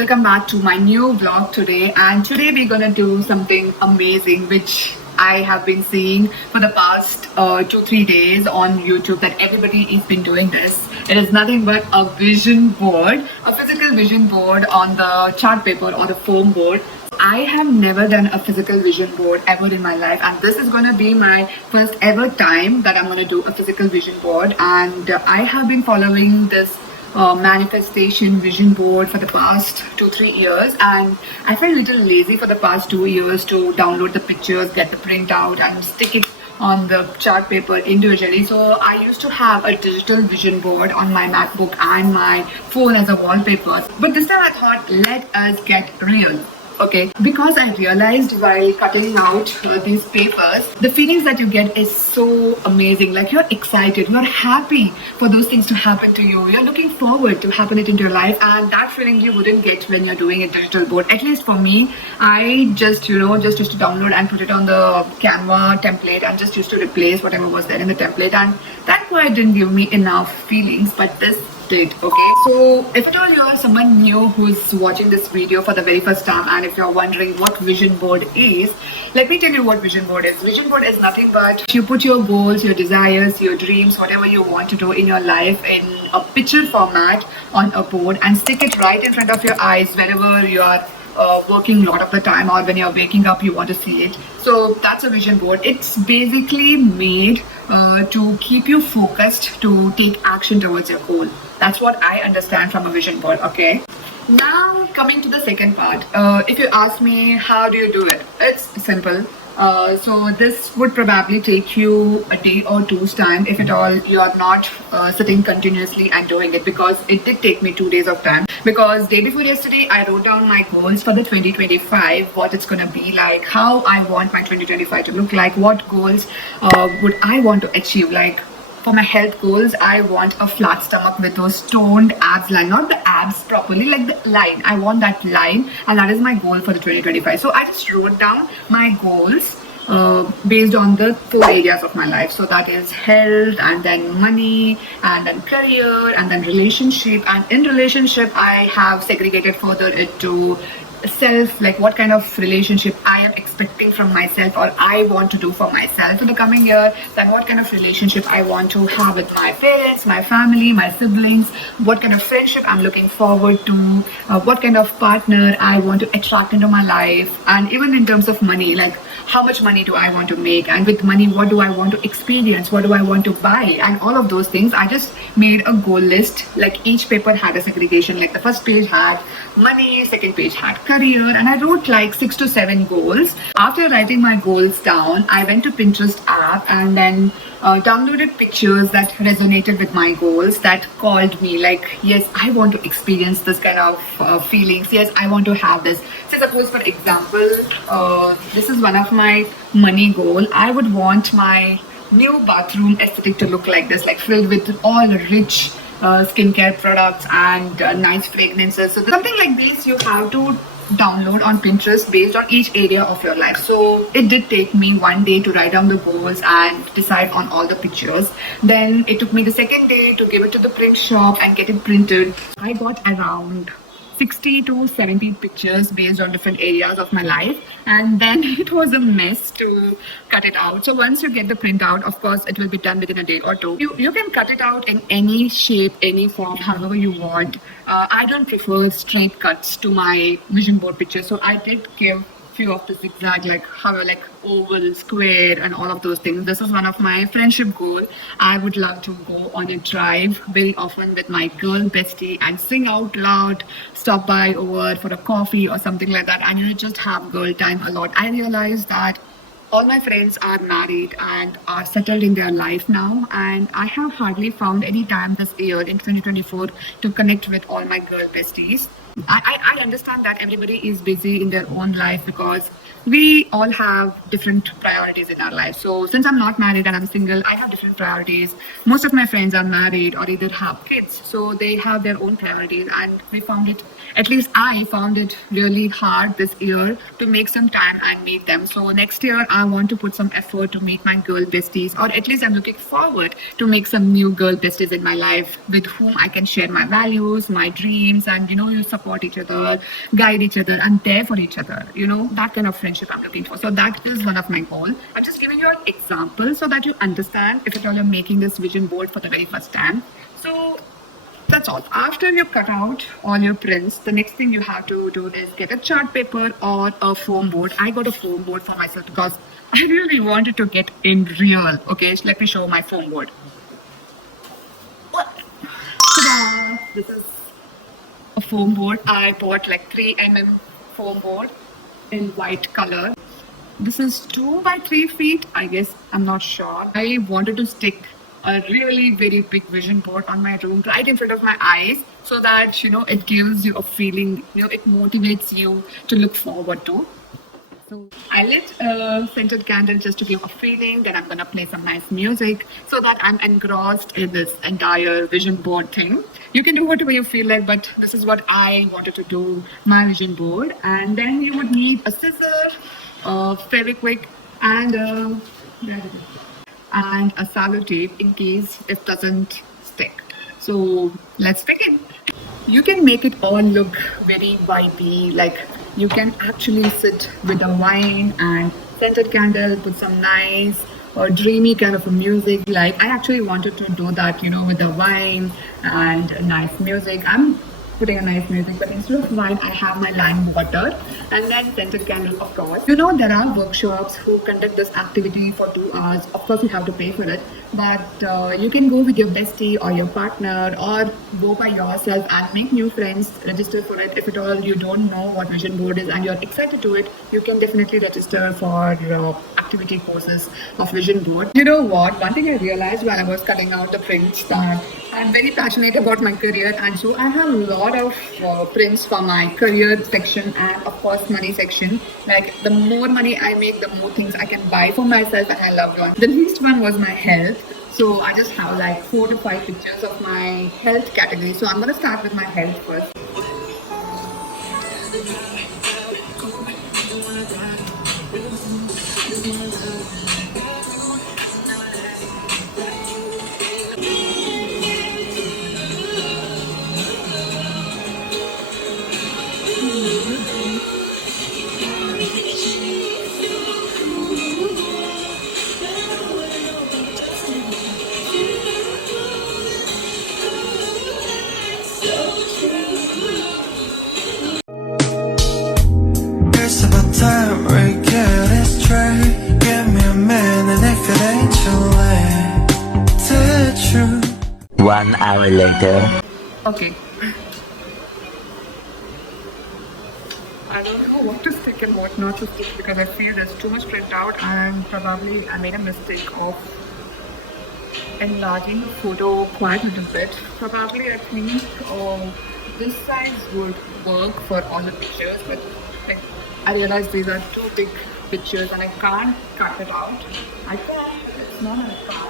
welcome back to my new vlog today. And today we're gonna do something amazing which I have been seeing for the past 2-3 days on YouTube that everybody has been doing this. It is nothing but a vision board, a physical vision board on the chart paper or the foam board. I have never done a physical vision board ever in my life, and this is going to be my first ever time that I'm going to do a physical vision board. And I have been following this manifestation vision board for the past 2-3 years, and I felt a little lazy for the past 2 years to download the pictures, get the printout and stick it on the chart paper individually. So I used to have a digital vision board on my MacBook and my phone as a wallpaper, but this time I thought, let us get real. Okay, because I realized while cutting out these papers, the feelings that you get is so amazing. Like, you're excited, you're happy for those things to happen to you. You're looking forward to happen it into your life, and that feeling you wouldn't get when you're doing a digital board. At least for me, I just used to download and put it on the Canva template and just used to replace whatever was there in the template, and that quite didn't give me enough feelings. But this did. Okay, so if at all you're someone new who's watching this video for the very first time, and if you're wondering what vision board is, let me tell you what vision board is. Vision board is nothing but you put your goals, your desires, your dreams, whatever you want to do in your life in a picture format on a board and stick it right in front of your eyes wherever you are working a lot of the time, or when you're waking up you want to see it. So that's a vision board. It's basically made to keep you focused to take action towards your goal. That's what I understand from a vision board. Okay, now coming to the second part. If you ask me how do you do it, it's simple. So this would probably take you a day or two's time if at all you are not sitting continuously and doing it, because it did take me 2 days of time. Because day before yesterday I wrote down my goals for the 2025, what it's gonna be like, how I want my 2025 to look like, what goals would I want to achieve. Like, for my health goals, I want a flat stomach with those toned abs line, not the abs properly, like the line. I want that line, and that is my goal for the 2025. So I just wrote down my goals based on the 4 areas of my life. So that is health, and then money, and then career, and then relationship. And in relationship, I have segregated further into self, like what kind of relationship I am expecting from myself or I want to do for myself in the coming year, then what kind of relationship I want to have with my parents, my family, my siblings, what kind of friendship I'm looking forward to, what kind of partner I want to attract into my life, and even in terms of money, like how much money do I want to make, and with money what do I want to experience, what do I want to buy, and all of those things. I just made a goal list. Like, each paper had a segregation. Like, the first page had money, second page had career, and I wrote like 6 to 7 goals. After writing my goals down, I went to Pinterest app and then downloaded pictures that resonated with my goals, that called me like, yes, I want to experience this kind of feelings. Yes, I want to have this. So suppose, for example, this is one of my money goal. I would want my new bathroom aesthetic to look like this, like filled with all rich skincare products and nice fragrances. So something like this you have to download on Pinterest based on each area of your life. So it did take me 1 day to write down the goals and decide on all the pictures. Then it took me the second day to give it to the print shop and get it printed. I got around 60 to 70 pictures based on different areas of my life, and then it was a mess to cut it out. So once you get the printout, of course it will be done within a day or two. You can cut it out in any shape, any form, however you want. I don't prefer straight cuts to my vision board picture, so I did give few of the zigzag, like how, like oval, square, and all of those things. This is one of my friendship goal. I would love to go on a drive very often with my girl bestie and sing out loud, stop by over for a coffee or something like that, and just have girl time a lot. I realized that all my friends are married and are settled in their life now, and I have hardly found any time this year in 2024 to connect with all my girl besties. I understand that everybody is busy in their own life, because we all have different priorities in our life. So since I'm not married and I'm single, I have different priorities. Most of my friends are married or either have kids, so they have their own priorities. And we found it, at least I found it really hard this year to make some time and meet them. So next year, I want to put some effort to meet my girl besties, or at least I'm looking forward to make some new girl besties in my life with whom I can share my values, my dreams, and you support each other, guide each other, and there for each other. That kind of friendship I'm looking for. So that is one of my goals. I'm just giving you an example so that you understand if at all you're making this vision board for the very first time. So that's all. After you cut out all your prints, the next thing you have to do is get a chart paper or a foam board. I got a foam board for myself because I really wanted to get in real. Okay, so let me show my foam board. Ta-da! This is a foam board. I bought like 3 mm foam board in white color. This is 2 by 3 feet, I guess. I'm not sure. I wanted to stick a really very big vision board on my room right in front of my eyes so that it gives you a feeling, it motivates you to look forward to. So I lit a scented candle just to give a feeling. Then I'm gonna play some nice music so that I'm engrossed in this entire vision board thing. You can do whatever you feel like, but this is what I wanted to do, my vision board. And then you would need a scissor, a Fevikwik, and a cello tape in case it doesn't stick. So let's begin. You can make it all look very vibey, like you can actually sit with a wine and scented candle, put some nice or dreamy kind of a music. Like I actually wanted to do that, with the wine and nice music. I'm putting a nice music, but instead of wine, I have my lime water and then scented candle, of course. There are workshops who conduct this activity for 2 hours. Of course, you have to pay for it, but you can go with your bestie or your partner or go by yourself and make new friends, register for it. If at all you don't know what vision board is and you're excited to it, you can definitely register for activity courses of vision board. You know what? One thing I realized while I was cutting out the prints that I'm very passionate about my career, and so I have a lot of prints for my career section and of course money section. Like the more money I make, the more things I can buy for myself and my loved ones. The least one was my health. So I just have like 4 to 5 pictures of my health category. So I'm gonna start with my health first. It's about time we get it straight. Give me a minute if it ain't too late. The truth. 1 hour later. Okay. I don't know what to stick and what not to stick because I feel there's too much printout and probably I made a mistake of enlarging the photo quite a little bit. Probably I think this size would work for all the pictures, but like, I realized these are too big pictures and I can't cut it out. I can, it's not a car.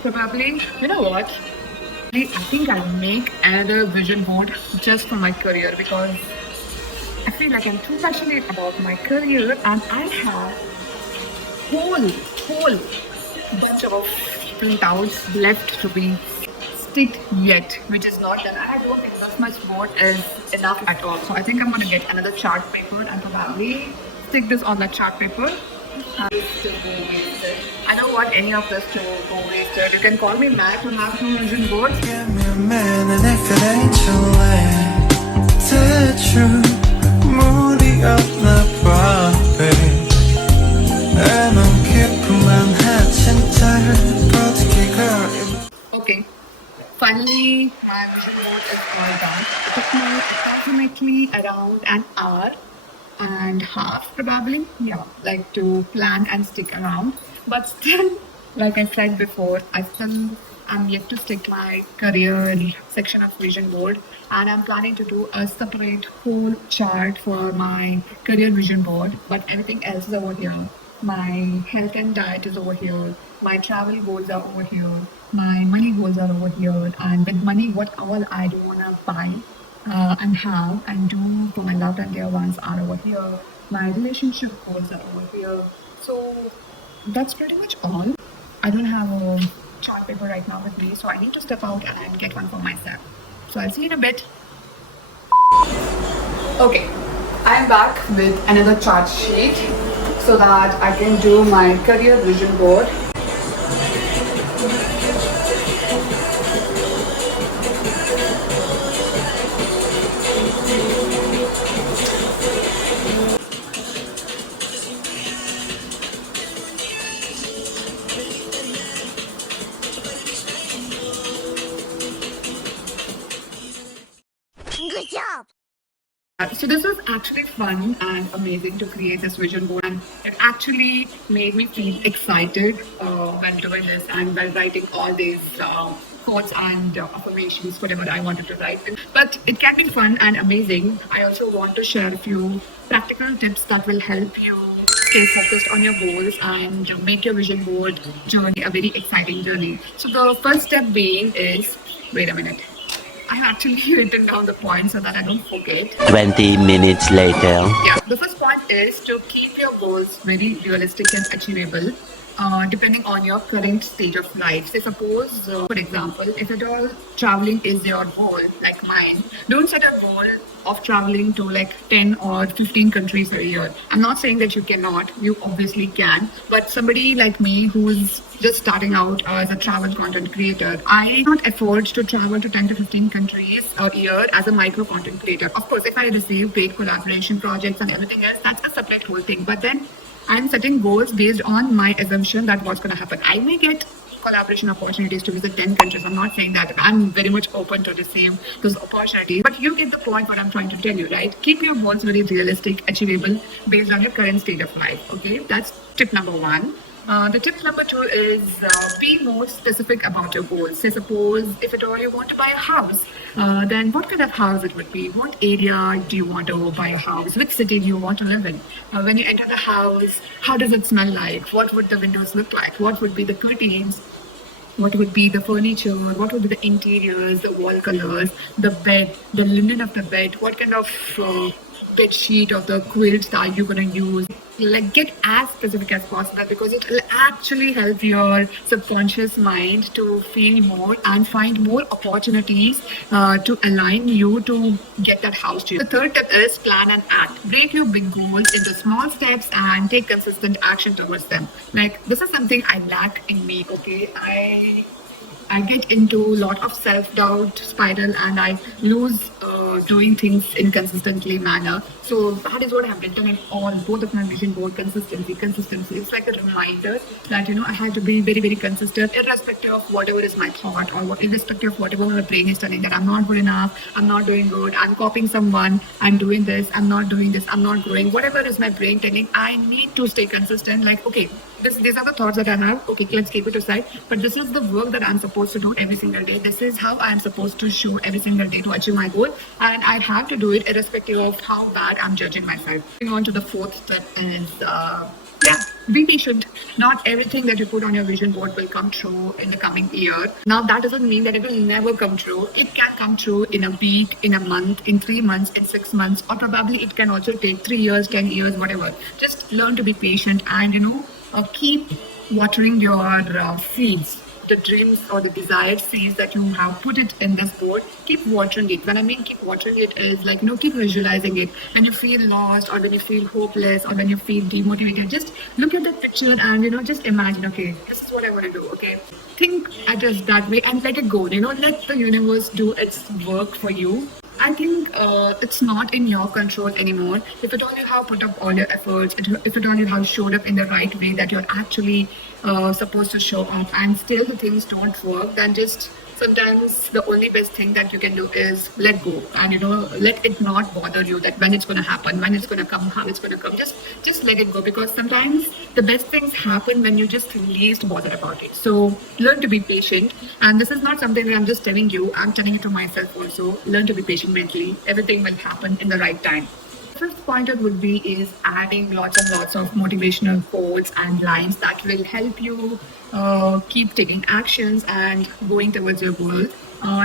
Probably, you know what? I think I'll make another vision board just for my career because I feel like I'm too passionate about my career and I have whole bunch of printouts left to be sticked yet, which is not done. I don't think this much board is enough at all. So I think I'm gonna get another chart paper and probably stick this on the chart paper. Still go wasted. I don't want any of this to go wasted. You can call me mad to have no vision boards. Give me a minute if it ain't too late. The truth. 무리 없나 봐, babe. 넌 깊은 하찮은 어떻게 girl. Okay. Finally, my vision board is all done. It took me approximately around an hour. and half probably. Yeah, like to plan and stick around. But still, like I said before, I still am yet to stick my career section of vision board, and I'm planning to do a separate whole chart for my career vision board. But everything else is over here. My health and diet is over here. My travel goals are over here. My money goals are over here. And with money, what all I do wanna buy and have and do for my loved and dear ones are over here. My relationship goals are over here. So that's pretty much all. I don't have a chart paper right now with me, so I need to step out and get one for myself. So I'll see you in a bit. Okay, I'm back with another chart sheet so that I can do my career vision board. Good job! So this was actually fun and amazing to create this vision board, and it actually made me feel excited when doing this and when writing all these quotes and affirmations, whatever I wanted to write. But it can be fun and amazing. I also want to share a few practical tips that will help you stay focused on your goals and make your vision board journey a very exciting journey. So the first step being is, wait a minute. I have actually written down the points so that I don't forget. 20 minutes later. Yeah, the first point is to keep your goals very realistic and achievable, depending on your current stage of life. Say, suppose, for example, if at all traveling is your goal, like mine, don't set a goal of traveling to like 10 or 15 countries a year. I'm not saying that you cannot, you obviously can, but somebody like me who's just starting out as a travel content creator, I cannot afford to travel to 10 to 15 countries a year as a micro content creator. Of course, if I receive paid collaboration projects and everything else, that's a separate whole thing. But then I'm setting goals based on my assumption that what's going to happen. I may get collaboration opportunities to visit 10 countries. I'm not saying that. I'm very much open to receive those opportunities. But you get the point what I'm trying to tell you, right? Keep your goals very realistic, achievable based on your current state of life. Okay, that's tip number one. The tip number two is be more specific about your goals. Say, suppose if at all you want to buy a house, then what kind of house it would be? What area do you want to buy a house? Which city do you want to live in? When you enter the house, how does it smell like? What would the windows look like? What would be the curtains? What would be the furniture? What would be the interiors, the wall colors, the bed, the linen of the bed? What kind of bed sheet or the quilt that you're going to use? Like, get as specific as possible because it will actually help your subconscious mind to feel more and find more opportunities to align you to get that house to you. The third tip is plan and act. Break your big goals into small steps and take consistent action towards them. Like, this is something I lack in me, okay? I get into a lot of self-doubt spiral and I lose doing things inconsistently manner. So that is what I have written in all both of my vision board. Consistency. It's like a reminder that I have to be very, very consistent, irrespective of whatever is my thought or irrespective of whatever my brain is telling that I'm not good enough, I'm not doing good, I'm copying someone, I'm doing this, I'm not doing this, I'm not growing. Whatever is my brain telling, I need to stay consistent. Like, okay, these are the thoughts that I have. Okay, let's keep it aside. But this is the work that I'm supposed to do every single day. This is how I'm supposed to show every single day to achieve my goal. And I have to do it irrespective of how bad I'm judging myself. Moving on to the fourth step is, be patient. Not everything that you put on your vision board will come true in the coming year. Now, that doesn't mean that it will never come true. It can come true in a week, in a month, in 3 months, in 6 months, or probably it can also take 3 years, 10 years, whatever. Just learn to be patient and, keep watering your seeds, the dreams or the desired seeds that you have put it in this board. Keep watering it. When I mean keep watering it is like, keep visualizing it. When you feel lost or when you feel hopeless or when you feel demotivated, just look at that picture and, just imagine, okay, this is what I want to do, okay? Think at just that way and let it go, let the universe do its work for you. I think it's not in your control anymore. If at all you have put up all your efforts, if at all you have showed up in the right way that you're actually supposed to show up and still the things don't work, then just sometimes the only best thing that you can do is let go, and let it not bother you that when it's going to happen, when it's going to come, how it's going to come. Just let it go, because sometimes the best things happen when you just least bother about it. So learn to be patient, and this is not something that I'm just telling you, I'm telling it to myself also. Learn to be patient mentally. Everything will happen in the right time. Fifth pointer would be is adding lots and lots of motivational quotes and lines that will help you keep taking actions and going towards your goal.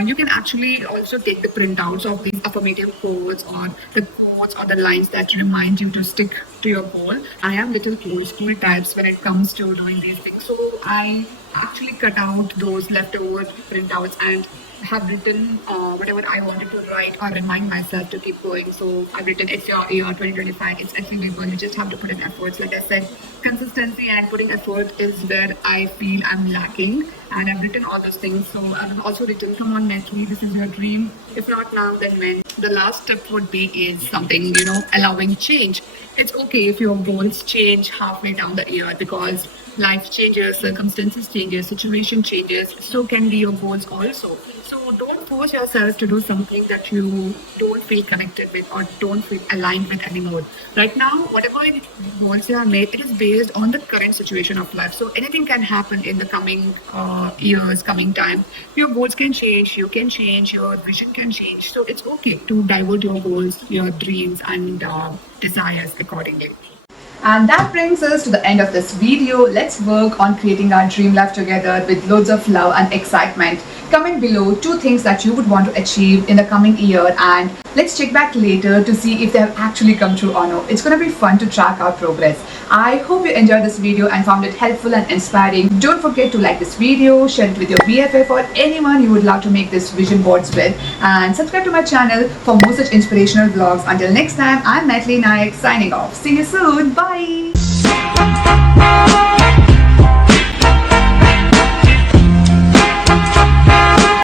You can actually also take the printouts of these affirmative quotes, or the quotes or the lines that remind you to stick to your goal. I am little old school types when it comes to doing these things, so I actually cut out those leftover printouts and have written whatever I wanted to write or remind myself to keep going. So I've written, it's your year 2025, it's achievable, you just have to put in efforts. Like I said, consistency and putting effort is where I feel I'm lacking, and I've written all those things. So I've also written, come on Natalie, this is your dream, if not now then when. The last step would be is something, allowing change. It's okay if your goals change halfway down the year, because life changes, circumstances changes, situation changes, so can be your goals also. So don't force yourself to do something that you don't feel connected with or don't feel aligned with anymore. Right now, whatever goals you have made, it is based on the current situation of life. So anything can happen in the coming years, coming time. Your goals can change, you can change, your vision can change. So it's okay to divert your goals, your dreams and desires accordingly. And that brings us to the end of this video. Let's work on creating our dream life together with loads of love and excitement. Comment below 2 things that you would want to achieve in the coming year, and let's check back later to see if they have actually come true or no. It's going to be fun to track our progress. I hope you enjoyed this video and found it helpful and inspiring. Don't forget to like this video, share it with your BFF or anyone you would love to make this vision boards with, and subscribe to my channel for more such inspirational vlogs. Until next time, I'm Natalie Naik signing off. See you soon. Bye.